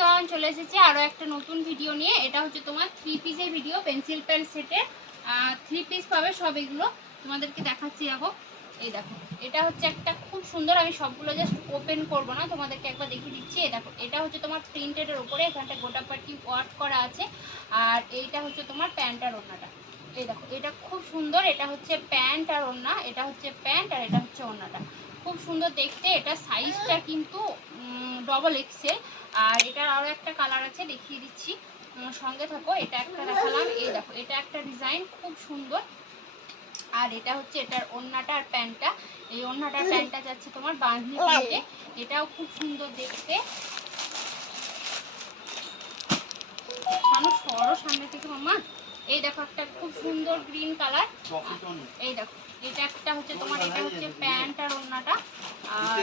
Everyone, চলে এসেছি আরও একটা নতুন ভিডিও নিয়ে। এটা হচ্ছে তোমার 3 পিসের ভিডিও, পেন্সিল প্যান্ট সেটের 3 পিস পাবে সব। এগুলো তোমাদেরকে দেখাচ্ছি। দেখো, এই দেখো, এটা হচ্ছে একটা খুব সুন্দর। আমি সবগুলো জাস্ট ওপেন করবো না, তোমাদেরকে একবার দেখিয়ে দিচ্ছি। এই দেখো, এটা হচ্ছে তোমার প্রিন্টেডের উপরে এখানটা গোটা পাটি ওয়ার্ক করা আছে। আর এইটা হচ্ছে তোমার প্যান্ট আর ওড়নাটা। এই দেখো, এটা খুব সুন্দর। এটা হচ্ছে প্যান্ট আর ওড়না, এটা হচ্ছে প্যান্ট আর এটা হচ্ছে ওড়নাটা। খুব সুন্দর দেখতে। এটা সাইজটা কিন্তু ডবল এক্সেল। আর এটার আরও একটা কালার আছে, দেখিয়ে দিচ্ছি, সঙ্গে থাকো। এটা একটা দেখালাম। এই দেখো, এটা একটা ডিজাইন খুব সুন্দর। আর এটা হচ্ছে এটার ওড়নাটা আর প্যান্টটা। এই ওড়নাটার প্যান্টটা যাচ্ছে তোমার বাঁধনি প্রিন্টে। এটাও খুব সুন্দর দেখতে। সামনে থেকে মামা। এই দেখো, একটা খুব সুন্দর গ্রিন কালার। এই দেখো, এটা একটা হচ্ছে তোমার, এটা হচ্ছে প্যান্ট আর ওড়নাটা। আর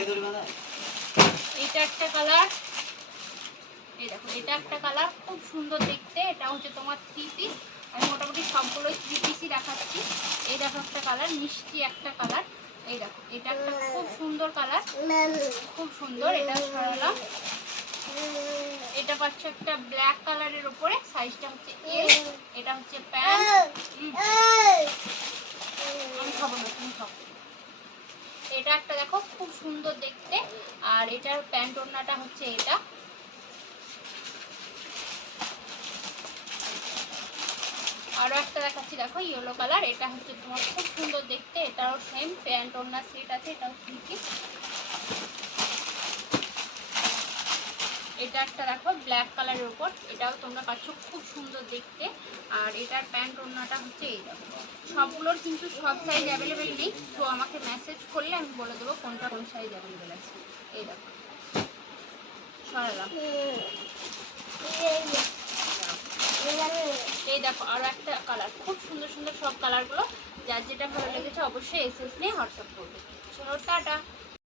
এটা একটা কালার। এই দেখো, এটা একটা কালার খুব সুন্দর দেখতে। এটা হচ্ছে তোমার 3 পিস। আমি মোটামুটি সবগুলোই 3 পিসই দেখাচ্ছি। এই দেখো, একটা কালার, মিষ্টি একটা কালার। এই দেখো, এটা একটা খুব সুন্দর কালার, খুব সুন্দর। এটা সরালাম। এটা পাচ্ছ একটা ব্ল্যাক কালারের উপরে, সাইজটা হচ্ছে এল। এটা হচ্ছে প্যান্ট। আমি খাবো না, তুমি খাবো। এটা একটা দেখো, খুব সুন্দর দেখতে। আর এটার প্যান্ট ওড়নাটা হচ্ছে এটা। আরও একটা দেখাচ্ছি, দেখো, ইয়েলো কালার। এটা হচ্ছে তোমার খুব সুন্দর দেখতে। এটাও সেম প্যান্ট ওড়না সেট আছে। এটাও 3 পিস। এটা একটা দেখো, ব্ল্যাক কালারের উপর। এটাও তোমরা পাচ্ছ, খুব সুন্দর দেখতে। আর এটার প্যান্ট ওড়নাটা হচ্ছে এই দেখো। সবগুলোর কিন্তু সব সাইজ অ্যাভেলেবেল নেই, তো আমাকে মেসেজ করলে আমি বলে দেবো কোনটা কোন সাইজ অ্যাভেলেবেল আছে। এই দেখো, সরালাম। এই দেখো, আরও একটা কালার, খুব সুন্দর সুন্দর সব কালারগুলো। যার যেটা ভালো লেগেছে অবশ্যই এসএস নিয়ে হোয়াটসঅ্যাপ করবে। চলো, টাটা।